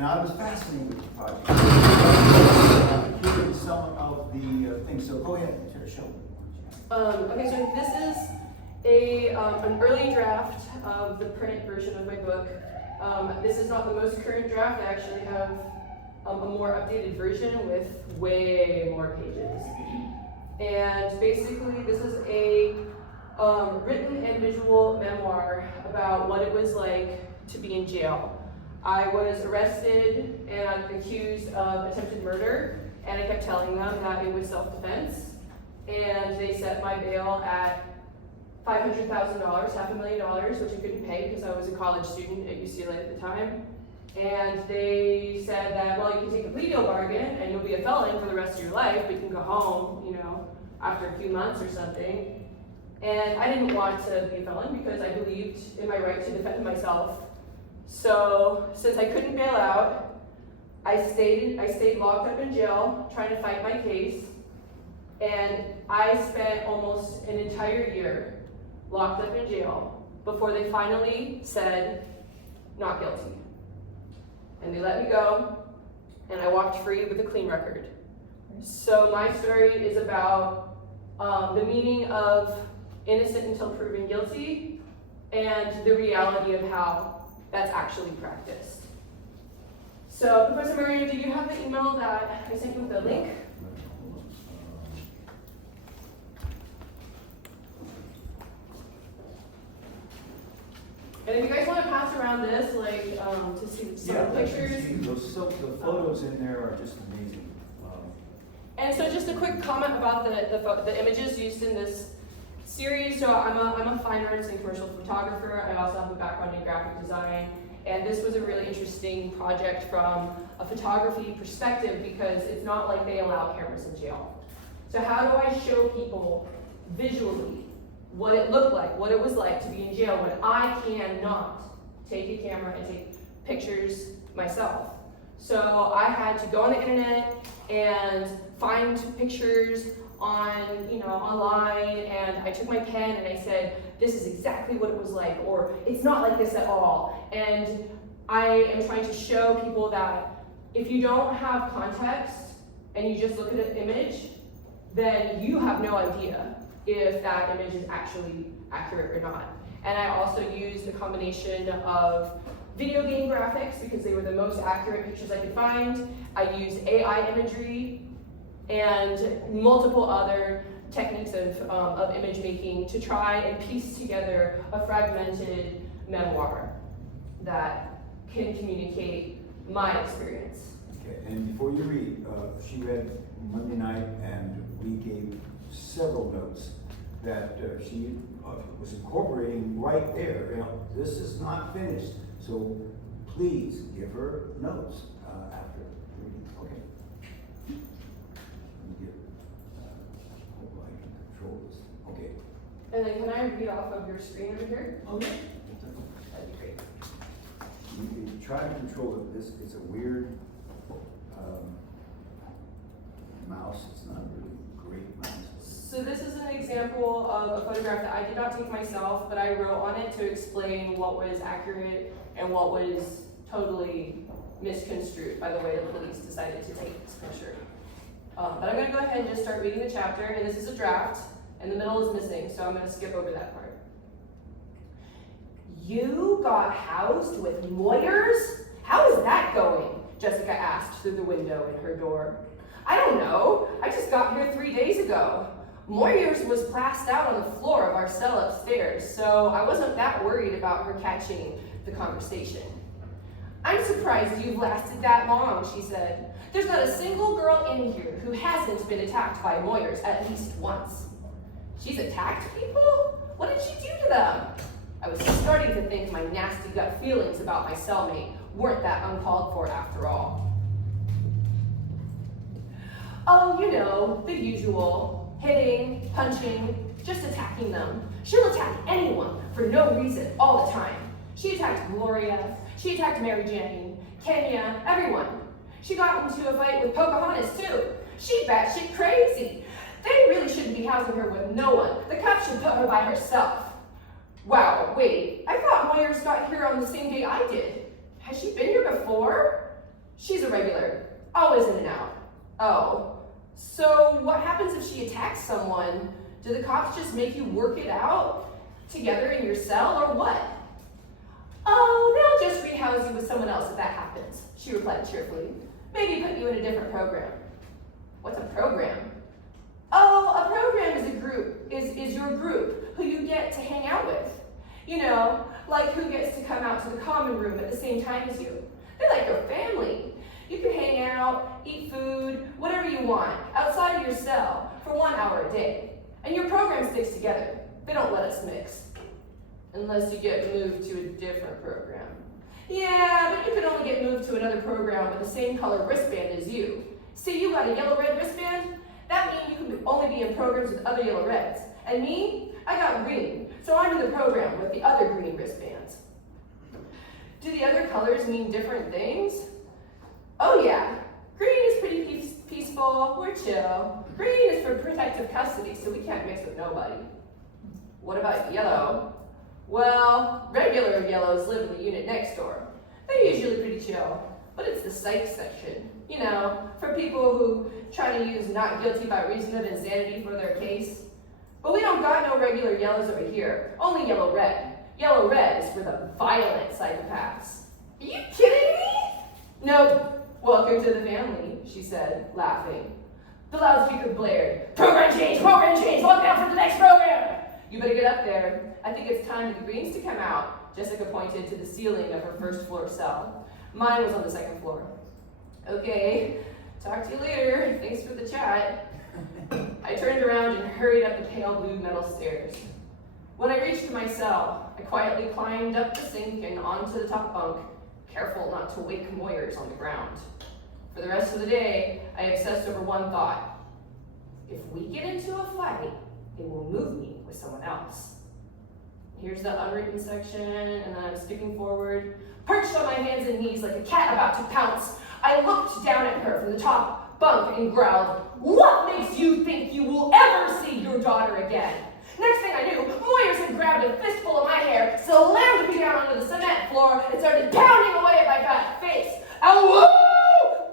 And I was fascinated with the project. Hearing some of the things, so go ahead, show me. Okay, so this is an early draft of the print version of my book. This is not the most current draft. I actually have a more updated version with way more pages. And basically, this is a written and visual memoir about what it was like to be in jail. I was arrested and accused of attempted murder, and I kept telling them that it was self-defense. And they set my bail at $500,000, $500,000, which I couldn't pay because I was a college student at UCLA at the time. And they said that, well, you can take a plea deal bargain and you'll be a felon for the rest of your life, but you can go home, you know, after a few months or something. And I didn't want to be a felon because I believed in my right to defend myself. So since I couldn't bail out, I stayed locked up in jail trying to fight my case. And I spent almost an entire year locked up in jail before they finally said, not guilty. And they let me go, and I walked free with a clean record. So my story is about the meaning of innocent until proven guilty and the reality of how that's actually practiced. So Professor Maria, do you have the email that I sent you with the link? And if you guys want to pass around this, like, to see some of the pictures. The photos in there are just amazing. And so just a quick comment about the images used in this series. So I'm a fine arts and commercial photographer. I also have a background in graphic design. And this was a really interesting project from a photography perspective because it's not like they allow cameras in jail. So how do I show people visually what it looked like, what it was like to be in jail when I cannot take a camera and take pictures myself? So I had to go on the internet and find pictures online, and I took my pen and I said, this is exactly what it was like, or it's not like this at all. And I am trying to show people that if you don't have context and you just look at an image, then you have no idea if that image is actually accurate or not. And I also used a combination of video game graphics because they were the most accurate pictures I could find. I used AI imagery and multiple other techniques of image making to try and piece together a fragmented memoir that can communicate my experience. Okay, and before you read, she read Monday night, and we gave several notes that she was incorporating right there. You know, this is not finished, so please give her notes after reading. Okay. Let me get, hope I can control this. Okay. And then can I read off of your screen over here? Oh yeah. That'd be great. You can try to control it. This is a weird mouse. It's not really a great mouse. So this is an example of a photograph that I did not take myself, but I wrote on it to explain what was accurate and what was totally misconstrued by the way the police decided to take this picture. But I'm going to go ahead and just start reading the chapter, and this is a draft, and the middle is missing, so I'm going to skip over that part. You got housed with lawyers? How is that going? Jessica asked through the window in her door. I don't know. I just got here 3 days ago. Moyers was passed out on the floor of our cell upstairs, so I wasn't that worried about her catching the conversation. I'm surprised you've lasted that long, she said. There's not a single girl in here who hasn't been attacked by Moyers at least once. She's attacked people? What did she do to them? I was starting to think my nasty gut feelings about my cellmate weren't that uncalled for after all. Oh, you know, the usual. Hitting, punching, just attacking them. She'll attack anyone for no reason all the time. She attacked Gloria, she attacked Mary Jane, Kenya, everyone. She got into a fight with Pocahontas too. She batshit crazy. They really shouldn't be housing her with no one. The cops should put her by herself. Wow, wait, I thought Moyers got here on the same day I did. Has she been here before? She's a regular, always in and out. Oh, so what happens if she attacks someone? Do the cops just make you work it out together in your cell, or what? Oh, they'll just rehouse you with someone else if that happens, she replied cheerfully. Maybe put you in a different program. What's a program? Oh, a program is a group, is your group, who you get to hang out with. You know, like who gets to come out to the common room at the same time as you. They're like your family. You can hang out, eat food, whatever you want, outside of your cell for 1 hour a day. And your program sticks together. They don't let us mix. Unless you get moved to a different program. Yeah, but you can only get moved to another program with the same color wristband as you. See, you got a yellow-red wristband? That means you can only be in programs with other yellow-reds. And me, I got green, so I'm in the program with the other green wristbands. Do the other colors mean different things? Oh yeah, green is pretty peaceful, we're chill. Green is for protective custody, so we can't mix with nobody. What about yellow? Well, regular yellows live in the unit next door. They're usually pretty chill, but it's the psych section. You know, for people who try to use not guilty by reason of insanity for their case. But we don't got no regular yellows over here, only yellow-red. Yellow-red is for the violent psychopaths. Are you kidding me? Nope. Welcome to the family, she said, laughing. The loudspeaker blared. Program change, look out for the next program. You better get up there. I think it's time for the greens to come out. Jessica pointed to the ceiling of her first floor cell. Mine was on the second floor. Okay, talk to you later. Thanks for the chat. I turned around and hurried up the pale blue metal stairs. When I reached my cell, I quietly climbed up the sink and onto the top bunk, careful not to wake Moyers on the ground. For the rest of the day, I obsessed over one thought. If we get into a fight, it will move me with someone else. Here's the unwritten section, and then I'm skipping forward. Perched on my hands and knees like a cat about to pounce, I looked down at her from the top bunk and growled, "What makes you think you will ever see your daughter again?" Next thing I knew, Moyers had grabbed a fistful of my hair, slammed me down onto the cement floor, and started pounding away at my fat face. Ow!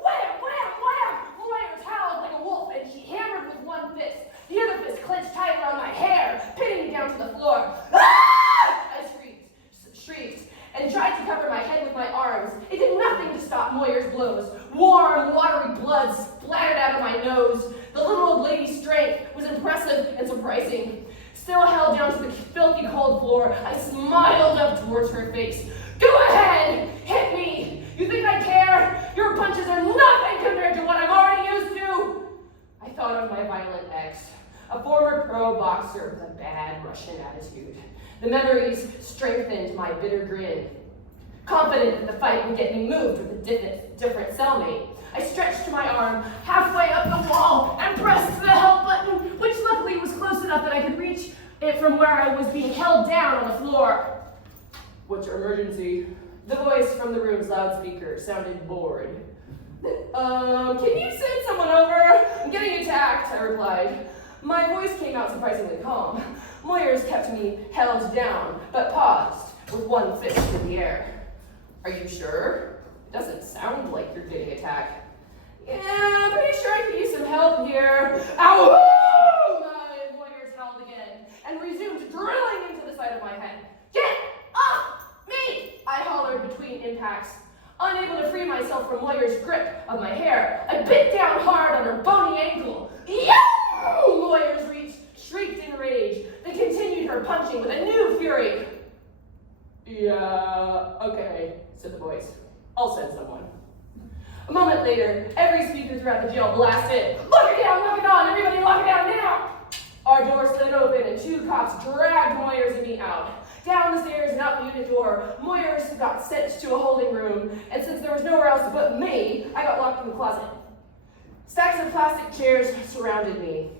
Wham! Wham! Wham! Moyers howled like a wolf, and she hammered with one fist. The other fist clenched tight around my hair, pinning me down to the floor. Ah! I shrieked, and tried to cover my head with my arms. It did nothing to stop Moyers' blows. Warm, watery blood splattered out of my nose. The little old lady's strength was impressive and surprising. Still held down to the filthy cold floor, I smiled up towards her face. Go ahead, hit me. You think I care? Your punches are nothing compared to what I'm already used to. I thought of my violent ex, a former pro boxer with a bad Russian attitude. The memories strengthened my bitter grin. Confident that the fight would get me moved with a different cellmate, I stretched my arm halfway up the wall and pressed the help button, which luckily was close enough that I could reach it from where I was being held down on the floor. What's your emergency? The voice from the room's loudspeaker sounded bored. Can you send someone over? I'm getting attacked, I replied. My voice came out surprisingly calm. Moyers kept me held down, but paused with one fist in the air. Are you sure? It doesn't sound like you're getting attacked. Yeah, I'm pretty sure I could use some help here. Ow! My Moyers howled again and resumed drilling into the side of my head. Get off me! I hollered between impacts. Unable to free myself from Moyers' grip of my hair, I bit down hard on her bony ankle. Yow! Moyers shrieked in rage, then continued her punching with a new fury. Yeah, okay, said the voice. I'll send someone. A moment later, every speaker throughout the jail blasted, "Lock it down, lock it on, everybody lock it down now!" Our door slid open and 2 cops dragged Moyers and me out. Down the stairs and out the unit door, Moyers got sent to a holding room, and since there was nowhere else to put me, I got locked in the closet. Stacks of plastic chairs surrounded me.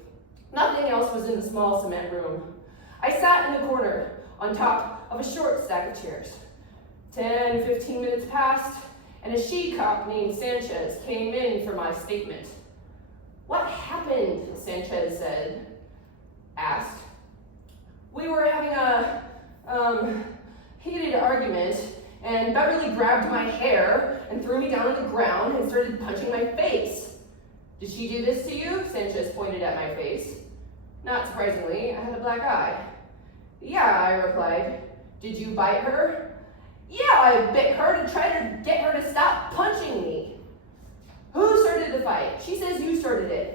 Nothing else was in the small cement room. I sat in the corner, on top of a short stack of chairs. 10-15 minutes passed, and a she-cop named Sanchez came in for my statement. "What happened?" Sanchez asked. "We were having a heated argument, and Beverly grabbed my hair and threw me down on the ground and started punching my face. Did she do this to you? Sanchez pointed at my face. Not surprisingly, I had a black eye. Yeah, I replied. Did you bite her? Yeah, I bit her to try to get her to stop punching me. Who started the fight? She says you started it.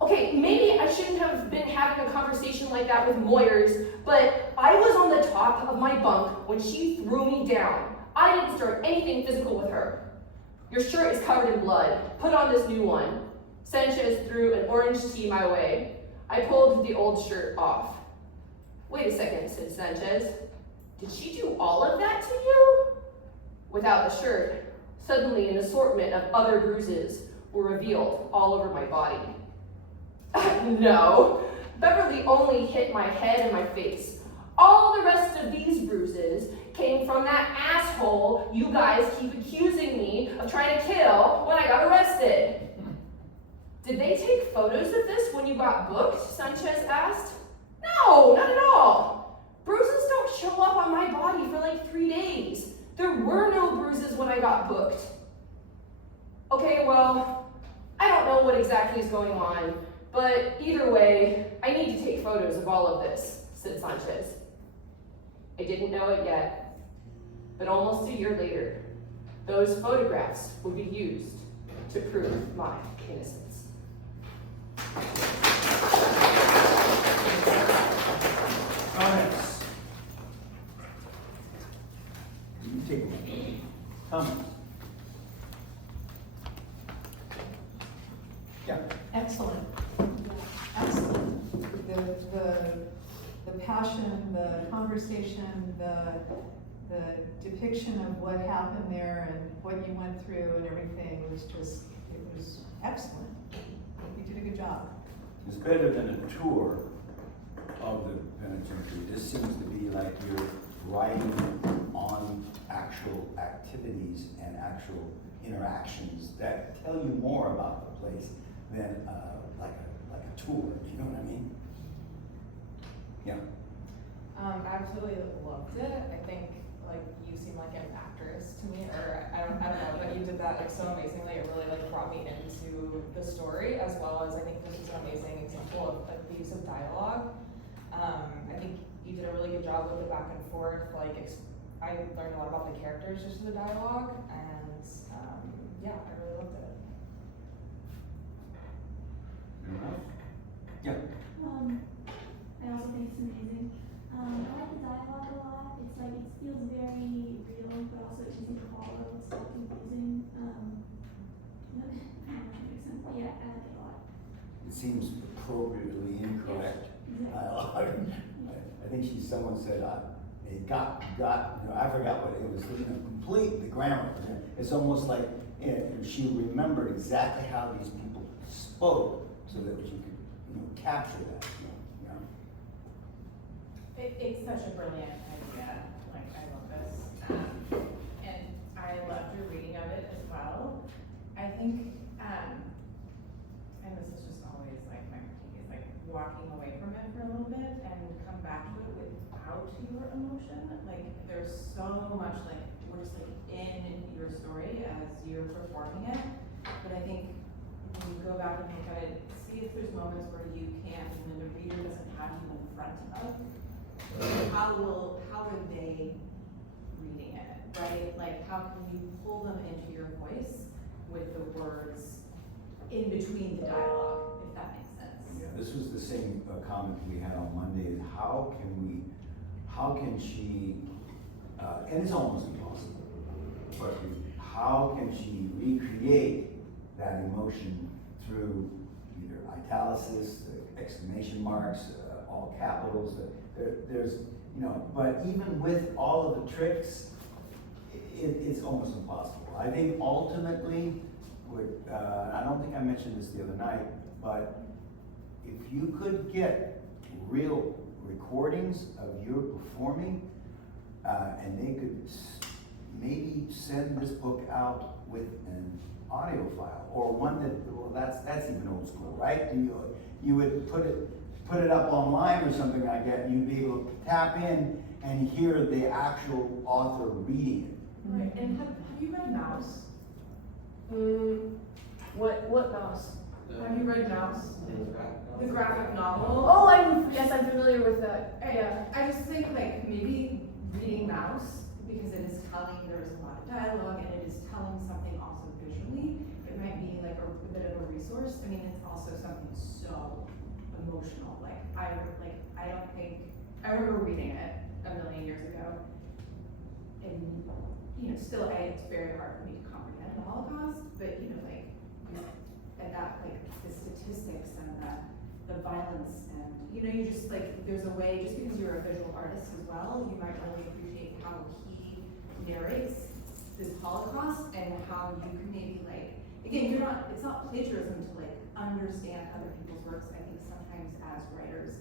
Okay, maybe I shouldn't have been having a conversation like that with Moyers, but I was on the top of my bunk when she threw me down. I didn't start anything physical with her. Your shirt is covered in blood. Put on this new one. Sanchez threw an orange tee my way. I pulled the old shirt off. Wait a second, said Sanchez. Did she do all of that to you? Without the shirt, suddenly an assortment of other bruises were revealed all over my body. No, Beverly only hit my head and my face. All the rest of these bruises came from that asshole you guys keep accusing me of trying to kill when I got arrested. Did they take photos of this when you got booked? Sanchez asked. No, not at all. Bruises don't show up on my body for like 3 days. There were no bruises when I got booked. Okay, well, I don't know what exactly is going on, but either way, I need to take photos of all of this, said Sanchez. I didn't know it yet, but almost a year later, those photographs would be used to prove my innocence. Comments? You take them. Comments? Yeah. Excellent. Excellent. The passion, the conversation, the depiction of what happened there and what you went through and everything was just, it was excellent. You did a good job. It's better than a tour of the penitentiary. This seems to be like you're writing on actual activities and actual interactions that tell you more about the place than like a tour. You know what I mean? Yeah. Absolutely loved it. I think like you seem like an actress to me, or I don't know, but you did that like so amazingly. It really like brought me into the story, as well as I think this is an amazing example of like the use of dialogue. I think you did a really good job with the back and forth. Like I learned a lot about the characters just in the dialogue, and yeah, I really loved it. Yeah. I also think it's amazing. I like the dialogue a lot. It's like, it feels very real, but also easy to follow. It's not confusing. I don't know if it makes sense. But yeah, I like it a lot. It seems appropriately incorrect dialogue. I think someone said, it got, you know, I forgot what it was, you know, complete, the grammar. It's almost like she remembered exactly how these people spoke so that you could, you know, capture that. It's such a brilliant idea. Like, I love this. And I loved your reading of it as well. I think, and this is just always like my critique, is like walking away from it for a little bit and come back to it without your emotion. Like, there's so much, like, we're just like in your story as you're performing it. But I think when you go back and look at it, see if there's moments where you can't, and then the reader doesn't have you in front of. How are they reading it, right? Like, how can you pull them into your voice with the words in between the dialogue, if that makes sense? Yeah, this was the same comment we had on Monday, is how can she, and it's almost impossible, but how can she recreate that emotion through either italics, exclamation marks, all capitals, there's, you know, but even with all of the tricks, it's almost impossible. I think ultimately, I don't think I mentioned this the other night, but if you could get real recordings of your performing, and they could maybe send this book out with an audio file, or one that, well, that's even old school, right? You would put it up online or something like that, and you'd be able to tap in and hear the actual author reading it. Right, and have you read Mouse? What mouse? Have you read Mouse? The graphic novel? Oh, yes, I'm familiar with that, yeah. I just think like maybe reading Mouse, because it is telling, there's a lot of dialogue and it is telling something also visually, it might be like a bit of a resource. I mean, it's also something so emotional. I don't think, I remember reading it a million years ago. And, still, it's very hard for me to comprehend the Holocaust, but and that, the statistics and the violence and, you just there's a way, just because you're a visual artist as well, you might really appreciate how he narrates this Holocaust and how you can maybe again, it's not plagiarism to understand other people's works. I think sometimes as writers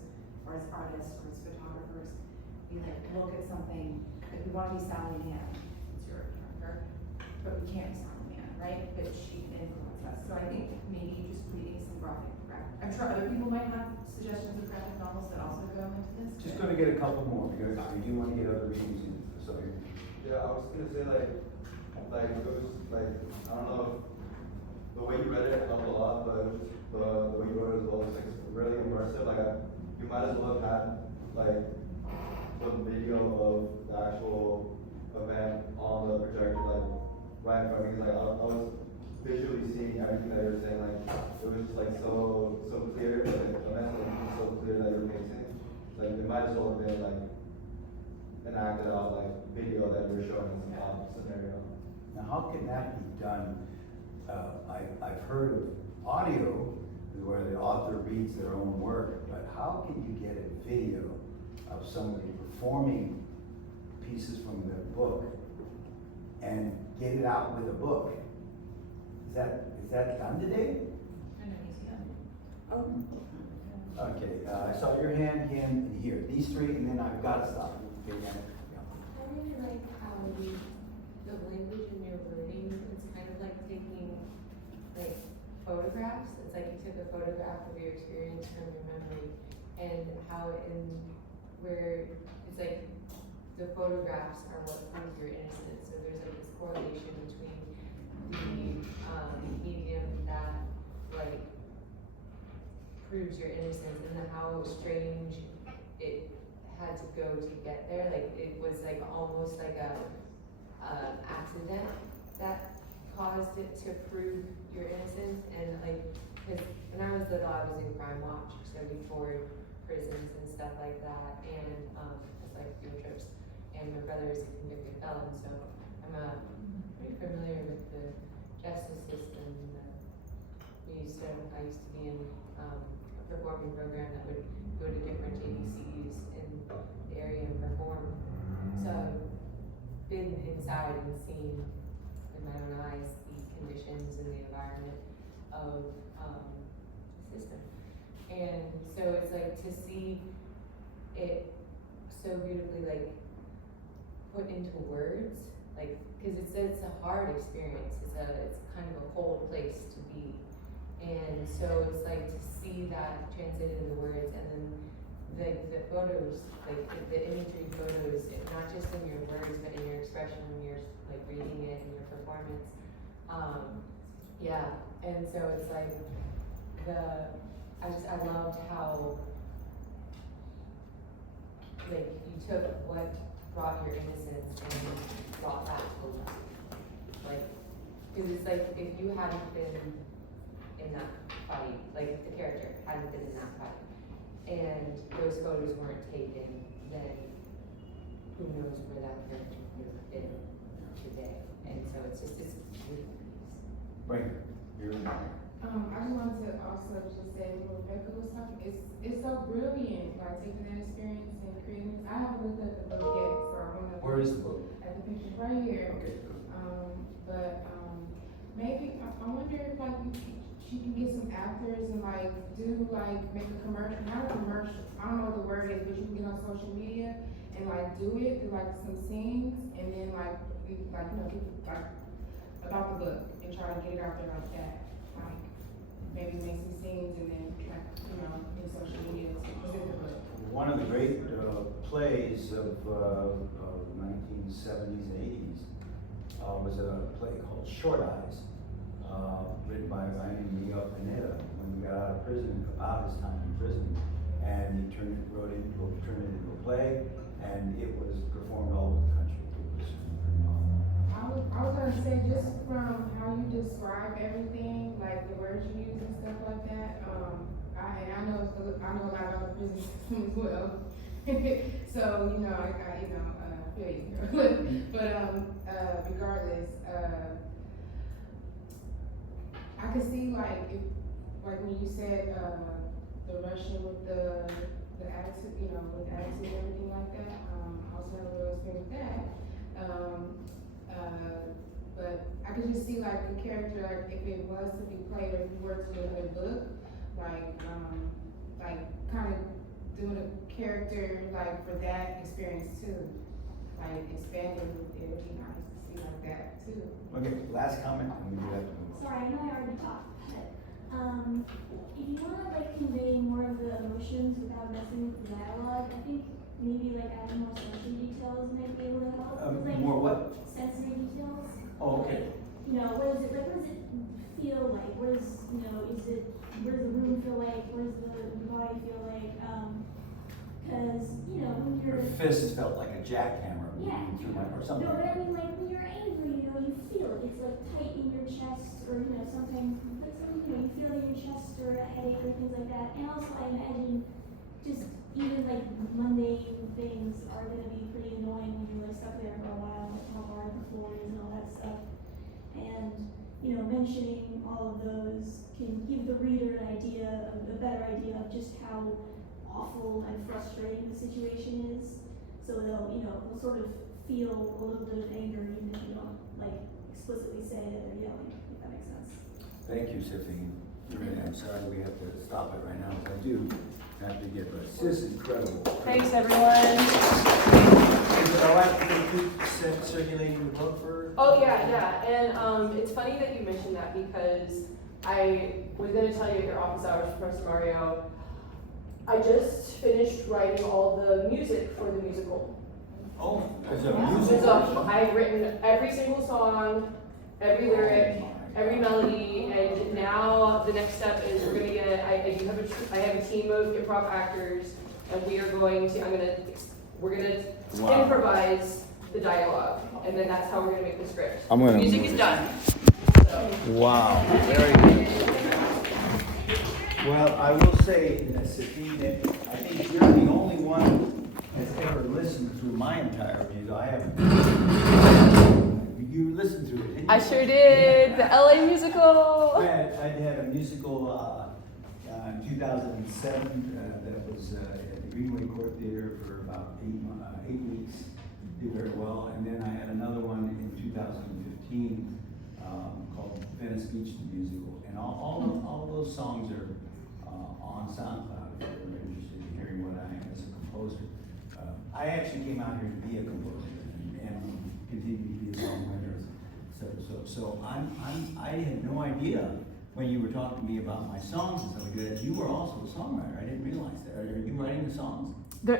or as artists or as photographers, we look at something, we want to be Sally Mann, it's your character, but we can't be Sally Mann, right? But she can influence us. So I think maybe just reading some graphic, I'm sure other people might have suggestions of graphic novels that also go into this. Just gonna get a couple more, because we do wanna get other readings in, so. Yeah, I was gonna say it was I don't know, the way you read it helped a lot, but it was just the way you wrote it as well was really immersive. You might as well have had some video of the actual event on the projector right in front of me. I was visually seeing everything that you were saying. It was just so clear. The event was so clear that you were painting. It might as well have been an acted out video that you were showing in some scenario. Now, how can that be done? I've heard of audio where the author reads their own work, but how can you get a video of somebody performing pieces from their book and get it out with a book? Is that done today? Okay, I saw your hand again and here. These three, and then I've got to stop. Okay, yeah. I really like how the language in your wording is kind of like taking photographs. It's like you took a photograph of your experience from your memory, and how where it's like the photographs are what prove your innocence. So there's this correlation between the medium that proves your innocence and how strange it had to go to get there. It was almost like a accident that caused it to prove your innocence. And because when I was little, I was in Crime Watch, so before prisons and stuff like that, and it's field trips. And my brother is a convicted felon, so I'm pretty familiar with the justice system. I used to be in a performing program that would go to different JVCs in the area and perform. So I've been inside and seen with my own eyes the conditions and the environment of the system. And so it's to see it so beautifully put into words, because it's a hard experience. It's kind of a cold place to be. And so it's to see that translated into words, and then the photos, the imagery photos, not just in your words, but in your expression when you're reading it in your performance. Yeah, and so it's I loved how you took what brought your innocence and brought that to life. Because it's if you hadn't been in that fight, the character hadn't been in that fight, and those photos weren't taken, then who knows where that character would have been today. And so it's beautiful. Right. You're I just wanted to also just say what Rebecca was talking, it's so brilliant, taking that experience and creating. I haven't looked at the book yet, so I want to. Where is the book? At the picture right here. Okay. But maybe I wonder if she can get some actors and do make a commercial, not a commercial. I don't know what the word is, but you can get on social media and do it through some scenes, and then people about the book and try to get it out there like that. Maybe make some scenes and then in social media to present the book. one of the great plays of 1970s and 80s was a play called Short Eyes, written by a guy named Miguel Pineda when he got out of prison, about his time in prison, and he turned it into a play, and it was performed all over the country. It was phenomenal. I was gonna say, just from how you describe everything, like the words you use and stuff like that, I know a lot about the prison system as well. So, you know, I feel you. But regardless, I could see like when you said the Russian with the attitude, you know, with attitude and everything like that. I also have a little experience with that. But I could just see like a character, like, if it was to be played or if you were to do another book, like kind of doing a character like for that experience too, like expanding it would be nice to see like that too. Okay, last comment, and we do have to move on. Sorry, I know I already talked, but, if you wanna like convey more of the emotions without messing with the dialogue, I think maybe like adding more sensory details might be able to help. 'Cause, like, More what? sensory details. Oh, okay. Like, you know, what does it feel like? What is, you know, what does the room feel like? What does the body feel like? Cause, you know, when Your you're. fist felt like a jackhammer Yeah. moving through my, or something. No, but I mean, like, when you're angry, you know, you feel it. It's like tight in your chest, or, you know, sometimes, like, you know, you feel it in your chest, or a headache, or things like that. And also, I imagine, just even like mundane things are gonna be pretty annoying when you're like stuck there for a while, like how hard the floor is and all that stuff. And, you know, mentioning all of those can give the reader a better idea of just how awful and frustrating the situation is. So they'll sort of feel a little bit of anger even if you don't like explicitly say that they're yelling, if that makes sense. Thank you, Sephine. Really, I'm sorry we have to stop it right now, but I do have to get this. This is incredible. Thanks, everyone. Is it all right to keep circulating the book for? Oh yeah, and it's funny that you mentioned that because I was gonna tell you at your office hours, Professor Mario, I just finished writing all the music for the musical. Oh, there's a So musical. I've written every single song, every lyric, every melody, and now the next step is we're gonna get. I have a team of improv actors, and we're gonna Wow. improvise the dialogue, and then that's how we're gonna make the script. I'm gonna Music move is it. done. So. Wow, very good. Well, I will say, Sephine, that I think you're the only one that's ever listened through my entire music. I haven't. You listened to it, didn't you? I sure did. The LA musical. I had a musical in 2007 that was at the Greenway Court Theater for about 8 weeks. Did very well. And then I had another one in 2015 called Venice Beach the Musical. And all of those songs are on SoundCloud if you're interested in hearing what I am as a composer. I actually came out here to be a composer and continue to be a songwriter. So I had no idea when you were talking to me about my songs and stuff like that. You were also a songwriter. I didn't realize that. Are you writing the songs?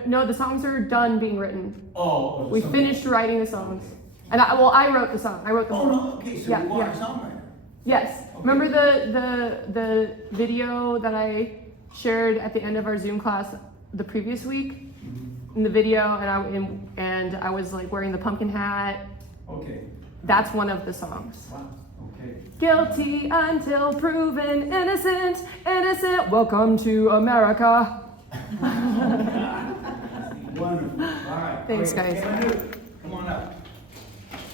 No, the songs are done being written. Oh, We finished writing the songs. And I wrote the song. I wrote the Oh, song. no, okay, so you are a songwriter. Yes. Okay. Remember the video that I shared at the end of our Zoom class the previous week? Mm-hmm. In the video, and I was like wearing the pumpkin hat. Okay. That's one of the songs. Wow. Okay. Guilty until proven innocent, innocent. Welcome to America. Wonderful. All right. Thanks, Okay, guys. Come on up.